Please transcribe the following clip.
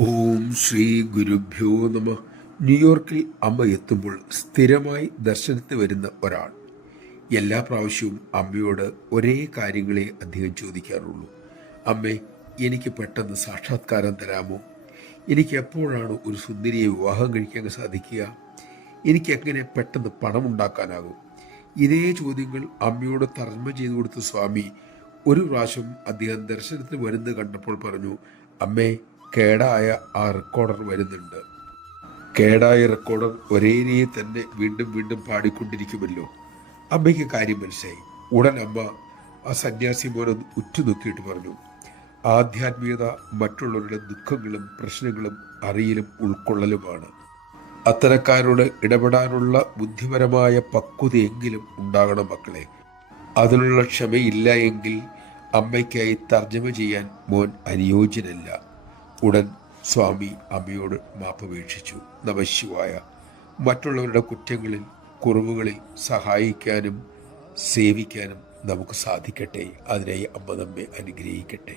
ഓം ശ്രീ ഗുരുഭ്യോ നമ. ന്യൂയോർക്കിൽ അമ്മ എത്തുമ്പോൾ സ്ഥിരമായി ദർശനത്തിന് വരുന്ന ഒരാൾ. എല്ലാ പ്രാവശ്യവും അമ്മയോട് ഒരേ കാര്യങ്ങളെ അദ്ദേഹം ചോദിക്കാറുള്ളൂ. അമ്മേ, എനിക്ക് പെട്ടെന്ന് സാക്ഷാത്കാരം തരാമോ? എനിക്ക് എപ്പോഴാണ് ഒരു സുന്ദരിയെ വിവാഹം കഴിക്കാൻ സാധിക്കുക? എനിക്ക് എങ്ങനെ പെട്ടെന്ന് പണമുണ്ടാക്കാനാകും? ഇതേ ചോദ്യങ്ങൾ അമ്മയോട് തർജ്ജമ ചെയ്തു കൊടുത്ത സ്വാമി ഒരു പ്രാവശ്യം അദ്ദേഹം ദർശനത്തിന് വരുന്നത് കണ്ടപ്പോൾ പറഞ്ഞു, അമ്മേ, കേടായ ആ റെക്കോർഡർ വരുന്നുണ്ട്. കേടായ റെക്കോർഡർ ഒരേ രീതിയിൽ തന്നെ വീണ്ടും വീണ്ടും പാടിക്കൊണ്ടിരിക്കുമല്ലോ. അമ്മയ്ക്ക് കാര്യം മനസ്സിലായി. ഉടൻ അമ്മ ആ സന്യാസി മോനെ ഉറ്റുനോക്കിയിട്ട് പറഞ്ഞു, ആധ്യാത്മികത മറ്റുള്ളവരുടെ ദുഃഖങ്ങളും പ്രശ്നങ്ങളും അറിയലും ഉൾക്കൊള്ളലുമാണ്. അത്തരക്കാരോട് ഇടപെടാനുള്ള ബുദ്ധിപരമായ പക്വതയെങ്കിലും ഉണ്ടാകണം മക്കളെ. അതിനുള്ള ക്ഷമയില്ല എങ്കിൽ അമ്മയ്ക്കായി തർജ്ജമ ചെയ്യാൻ മോൻ അനുയോജ്യനല്ല. ഉടൻ സ്വാമി അമ്മയോട് മാപ്പപേക്ഷിച്ചു. നമഃശിവായ. മറ്റുള്ളവരുടെ കുറ്റങ്ങളിൽ കുറവുകളിൽ സഹായിക്കാനും സേവിക്കാനും നമുക്ക് സാധിക്കട്ടെ. അതിനായി അമ്മ നമ്മെ അനുഗ്രഹിക്കട്ടെ.